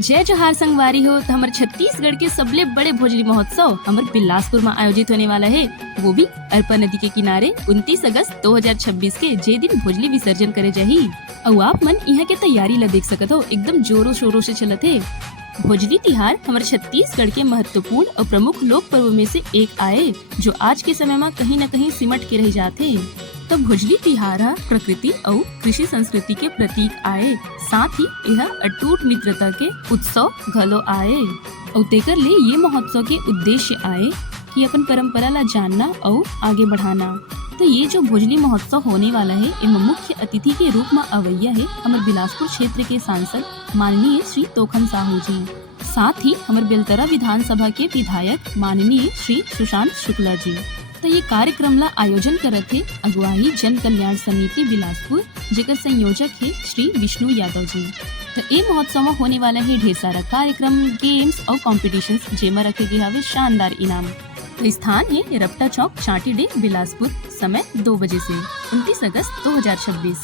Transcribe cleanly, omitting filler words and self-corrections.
जय जोहार संगवारी हो तो हमारे छत्तीसगढ़ के सबले बड़े भोजली महोत्सव हमारे बिलासपुर में आयोजित होने वाला है। वो भी अरपा नदी के किनारे 29 अगस्त 2026 के जे दिन भोजली विसर्जन करे जाही। और आप मन यहाँ के तैयारी ला देख सकत हो, एकदम जोरों शोरों से चलत है। भोजली तिहार हमारे छत्तीसगढ़ के महत्वपूर्ण और प्रमुख लोक पर्व में से एक आए, जो आज के समय में कहीं न कहीं सिमट के रह जाते। तो भोजली तिहार प्रकृति और कृषि संस्कृति के प्रतीक आए, साथ ही यह अटूट मित्रता के उत्सव घलो आए। और तेकर ले ये महोत्सव के उद्देश्य आए कि अपन परंपरा ला जानना और आगे बढ़ाना। तो ये जो भोजली महोत्सव होने वाला है, इनमें मुख्य अतिथि के रूप में अवैया है हमारे बिलासपुर क्षेत्र के सांसद माननीय श्री तोखन साहू जी, साथ ही हमारे बेलतरा विधानसभा के विधायक माननीय श्री सुशांत शुक्ला जी। तो ये कार्यक्रम ला आयोजन करत है अगुवाई जन कल्याण समिति बिलासपुर, जेकर संयोजक है श्री विष्णु यादव जी। तो ये महोत्सव में होने वाला है ढेर सारा कार्यक्रम, गेम्स और कॉम्पिटिशन्स, जेमा रखे गए हवे शानदार इनाम। तो स्थान है रपटा चौक, चाटी डे, बिलासपुर। समय 2 बजे से 29 अगस्त 2026।